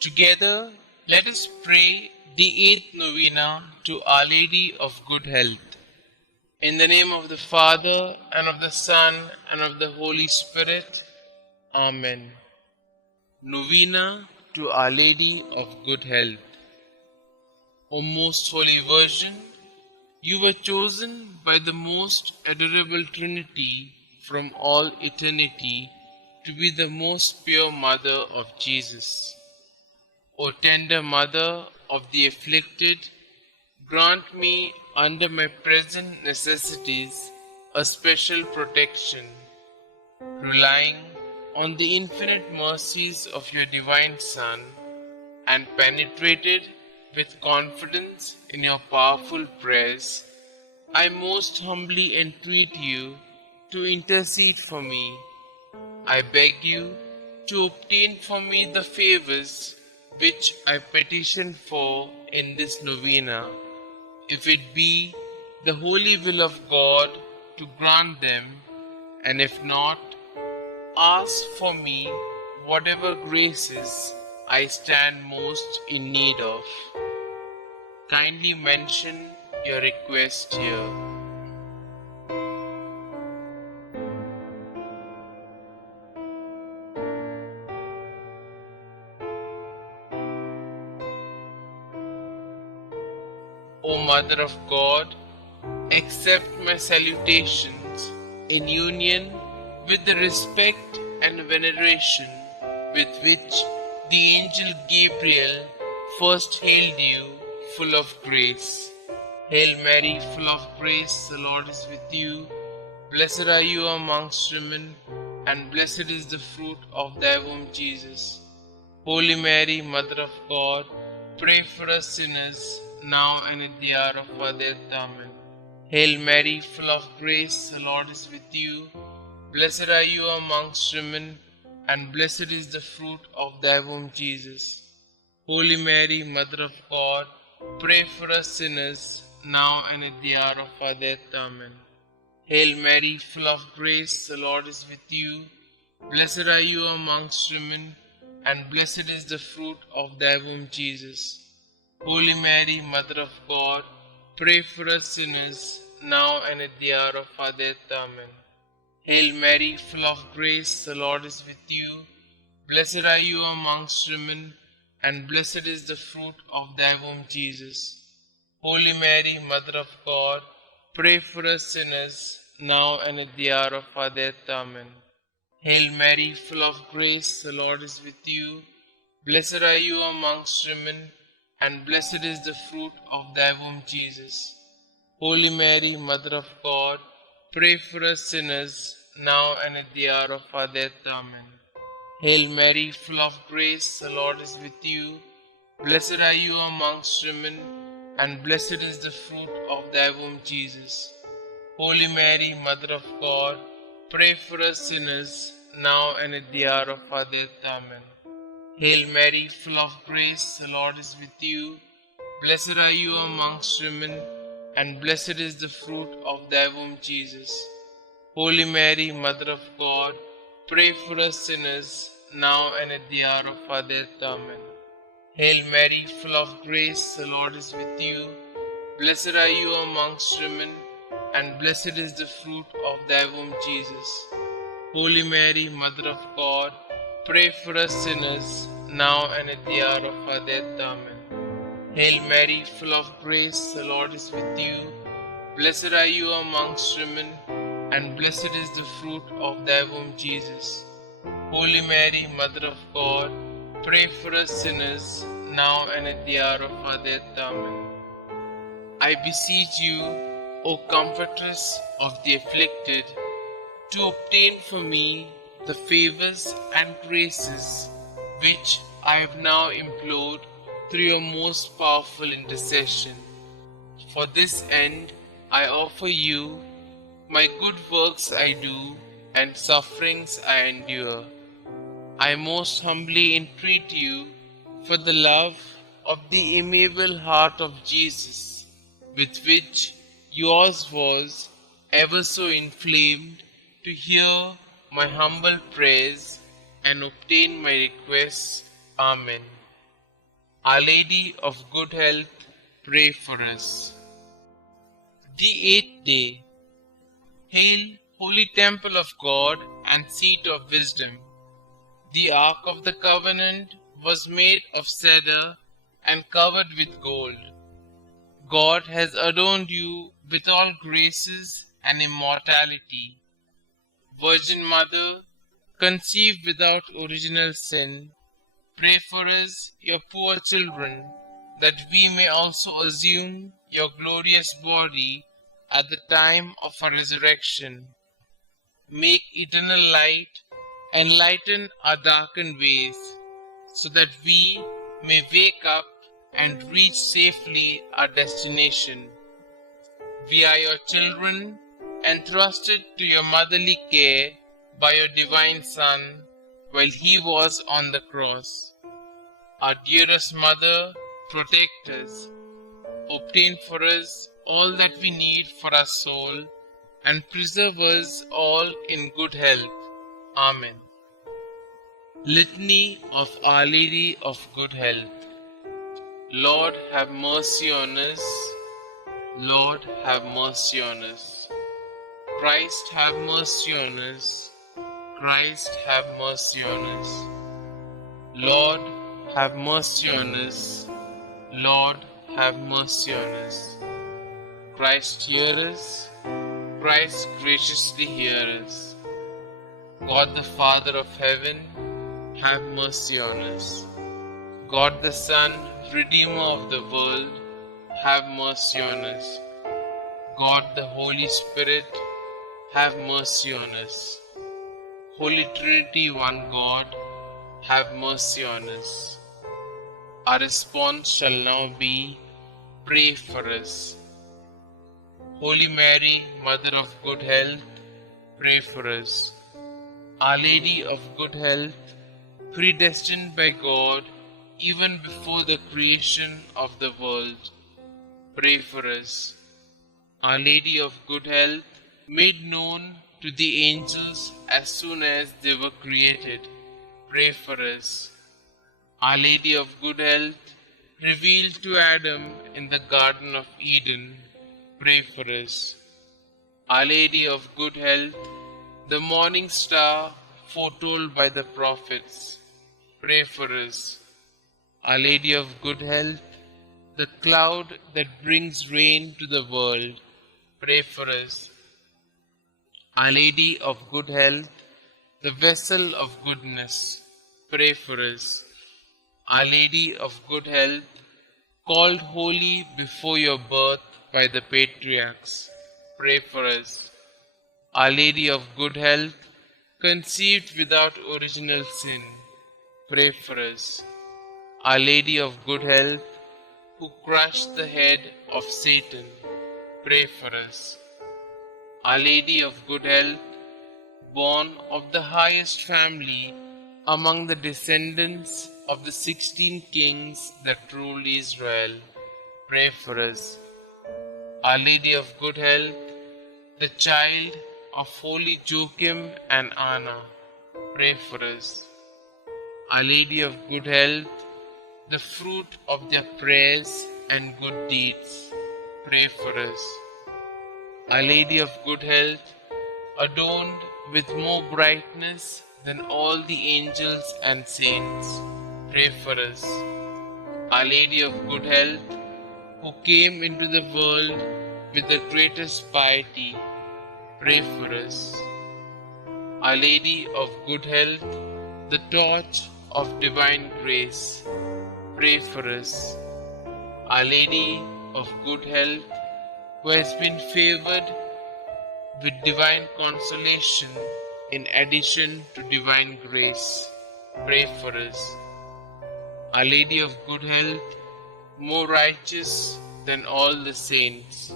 Together, let us pray the 8th Novena to Our Lady of Good Health. In the name of the Father, and of the Son, and of the Holy Spirit. Amen. Novena to Our Lady of Good Health. O most Holy Virgin, you were chosen by the most adorable Trinity from all eternity to be the most pure Mother of Jesus. O tender Mother of the afflicted, grant me under my present necessities a special protection, relying on the infinite mercies of your divine Son, and penetrated with confidence in your powerful prayers. I most humbly entreat you to intercede for me. I beg you to obtain for me the favors which I petition for in this novena, if it be the holy will of God to grant them, and if not, ask for me whatever graces I stand most in need of. Kindly mention your request here. O Mother of God, accept my salutations in union with the respect and veneration with which the angel Gabriel first hailed you, full of grace. Hail Mary, full of grace, the Lord is with you. Blessed are you amongst women, and blessed is the fruit of thy womb, Jesus. Holy Mary, Mother of God, pray for us sinners, now and at the hour of our death. Amen. Hail Mary, full of grace, the Lord is with you. Blessed are you amongst women, and blessed is the fruit of thy womb, Jesus. Holy Mary, Mother of God, pray for us sinners, now and at the hour of our death. Amen. Hail Mary, full of grace, the Lord is with you. Blessed are you amongst women, and blessed is the fruit of thy womb, Jesus. Holy Mary, Mother of God, pray for us sinners, now and at the hour of our death. Amen. Hail Mary, full of grace, the Lord is with you. Blessed are you amongst women, and blessed is the fruit of thy womb, Jesus. Holy Mary, Mother of God, pray for us sinners, now and at the hour of our death. Amen. Hail Mary, full of grace, the Lord is with you. Blessed are you amongst women, and blessed is the fruit of thy womb, Jesus. Holy Mary, Mother of God, pray for us sinners, now and at the hour of our death. Amen. Hail Mary, full of grace, the Lord is with you. Blessed are you amongst women, and blessed is the fruit of thy womb, Jesus. Holy Mary, Mother of God, pray for us sinners, now and at the hour of our death. Amen. Hail Mary, full of grace, the Lord is with you. Blessed are you amongst women, and blessed is the fruit of thy womb, Jesus. Holy Mary, Mother of God, pray for us sinners, now and at the hour of our death. Amen. Hail Mary, full of grace, the Lord is with you. Blessed are you amongst women, and blessed is the fruit of thy womb, Jesus. Holy Mary, Mother of God, pray for us sinners, now and at the hour of our death. Amen. Hail Mary, full of grace, the Lord is with you. Blessed are you amongst women, and blessed is the fruit of thy womb, Jesus. Holy Mary, Mother of God, pray for us sinners, now and at the hour of our death. Amen. I beseech you, O Comfortress of the afflicted, to obtain for me the favors and graces which I have now implored through your most powerful intercession. For this end I offer you my good works I do and sufferings I endure. I most humbly entreat you for the love of the amiable heart of Jesus, with which yours was ever so inflamed, to hear my humble prayers and obtain my requests. Amen. Our Lady of Good Health, pray for us. The eighth day. Hail, holy temple of God and seat of wisdom. The ark of the covenant was made of cedar and covered with gold. God has adorned you with all graces and immortality. Virgin Mother, conceived without original sin, pray for us, your poor children, that we may also assume your glorious body at the time of our resurrection. Make eternal light enlighten our darkened ways, so that we may wake up and reach safely our destination. We are your children, entrusted to your motherly care by your divine Son while he was on the cross. Our dearest Mother, protect us, obtain for us all that we need for our soul, and preserve us all in good health. Amen. Litany of Our Lady of Good Health. Lord, have mercy on us. Lord, have mercy on us. Christ, have mercy on us. Christ, have mercy on us. Lord, have mercy on us. Lord, have mercy on us. Christ, hear us. Christ, graciously hear us. God the Father of heaven, have mercy on us. God the Son, Redeemer of the world, have mercy on us. God the Holy Spirit, have mercy on us. Holy Trinity, one God, have mercy on us. Our response shall now be, pray for us. Holy Mary, Mother of Good Health, pray for us. Our Lady of Good Health, predestined by God even before the creation of the world, pray for us. Our Lady of Good Health, made known to the angels as soon as they were created, pray for us. Our Lady of Good Health, revealed to Adam in the Garden of Eden, pray for us. Our Lady of Good Health, the morning star foretold by the prophets, pray for us. Our Lady of Good Health, the cloud that brings rain to the world, pray for us. Our Lady of Good Health, the vessel of goodness, pray for us. Our Lady of Good Health, called holy before your birth by the patriarchs, pray for us. Our Lady of Good Health, conceived without original sin, pray for us. Our Lady of Good Health, who crushed the head of Satan, pray for us. Our Lady of Good Health, born of the highest family among the descendants of the 16 kings that ruled Israel, pray for us. Our Lady of Good Health, the child of holy Joachim and Anna, pray for us. Our Lady of Good Health, the fruit of their prayers and good deeds, pray for us. Our Lady of Good Health, adorned with more brightness than all the angels and saints, pray for us. Our Lady of Good Health, who came into the world with the greatest piety, pray for us. Our Lady of Good Health, the torch of divine grace, pray for us. Our Lady of Good Health, who has been favored with divine consolation in addition to divine grace, pray for us. Our Lady of Good Health, more righteous than all the saints,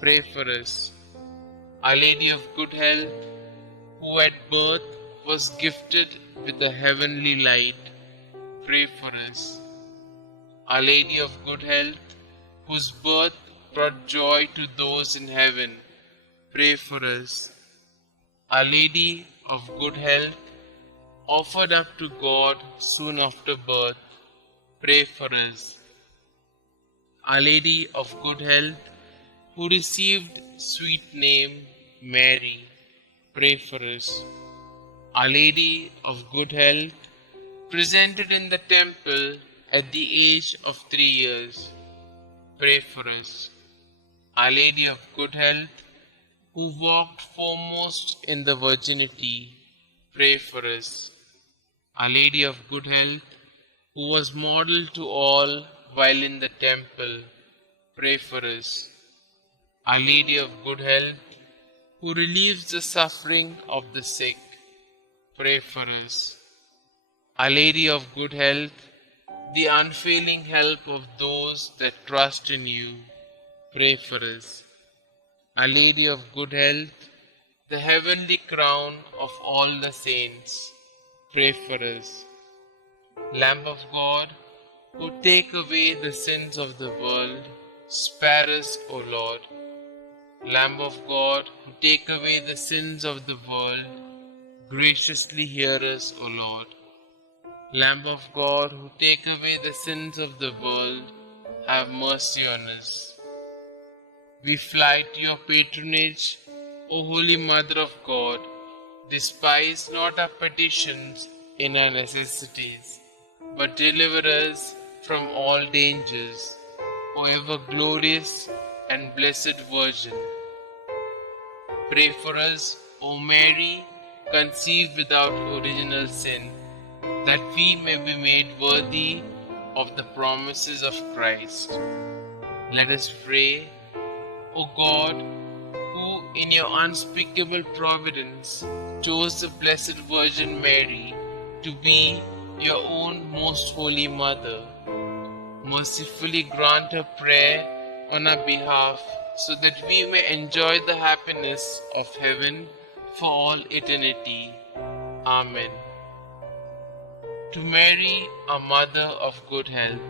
pray for us. Our Lady of Good Health, who at birth was gifted with the heavenly light, pray for us. Our Lady of Good Health, whose birth brought joy to those in heaven, pray for us. Our Lady of Good Health, offered up to God soon after birth, pray for us. Our Lady of Good Health, who received sweet name Mary, pray for us. Our Lady of Good Health, presented in the temple at the age of 3 years, pray for us. Our Lady of Good Health, who walked foremost in the virginity, pray for us. Our Lady of Good Health, who was model to all while in the temple, pray for us. Our Lady of Good Health, who relieves the suffering of the sick, pray for us. Our Lady of Good Health, the unfailing help of those that trust in you, pray for us. Our Lady of Good Health, the heavenly crown of all the saints, pray for us. Lamb of God, who take away the sins of the world, spare us, O Lord. Lamb of God, who take away the sins of the world, graciously hear us, O Lord. Lamb of God, who take away the sins of the world, have mercy on us. We fly to your patronage, O Holy Mother of God. Despise not our petitions in our necessities, but deliver us from all dangers, O ever glorious and blessed Virgin. Pray for us, O Mary, conceived without original sin, that we may be made worthy of the promises of Christ. Let us pray. O God, who in your unspeakable providence chose the Blessed Virgin Mary to be your own most holy mother, mercifully grant her prayer on our behalf, so that we may enjoy the happiness of heaven for all eternity. Amen. To Mary, our Mother of Good Health.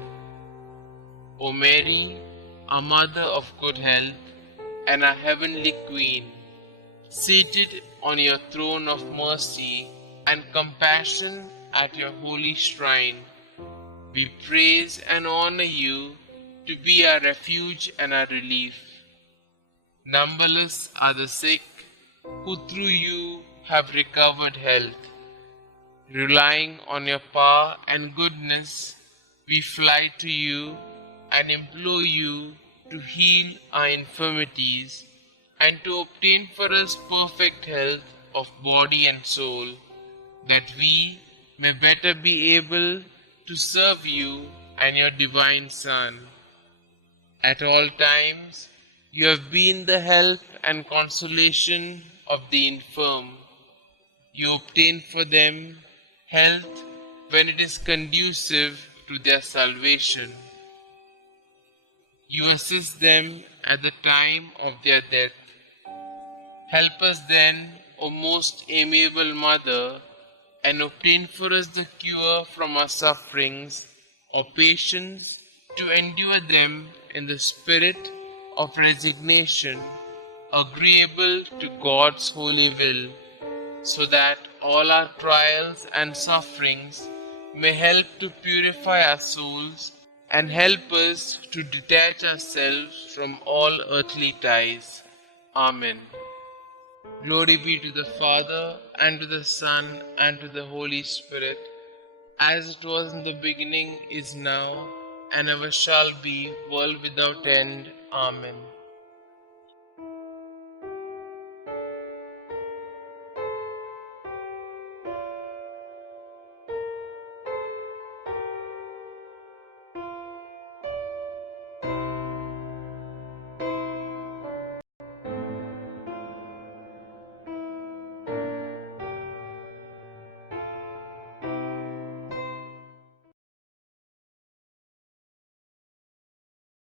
O Mary, our Mother of Good Health, and our Heavenly Queen, seated on your throne of mercy and compassion at your holy shrine, we praise and honor you to be our refuge and our relief. Numberless are the sick who through you have recovered health. Relying on your power and goodness, we fly to you and implore you to heal our infirmities and to obtain for us perfect health of body and soul, that we may better be able to serve you and your divine Son. At all times, you have been the help and consolation of the infirm. You obtain for them health when it is conducive to their salvation. You assist them at the time of their death. Help us then, O most amiable Mother, and obtain for us the cure from our sufferings, or patience to endure them in the spirit of resignation, agreeable to God's holy will, so that all our trials and sufferings may help to purify our souls and help us to detach ourselves from all earthly ties. Amen. Glory be to the Father, and to the Son, and to the Holy Spirit, as it was in the beginning, is now, and ever shall be, world without end. Amen.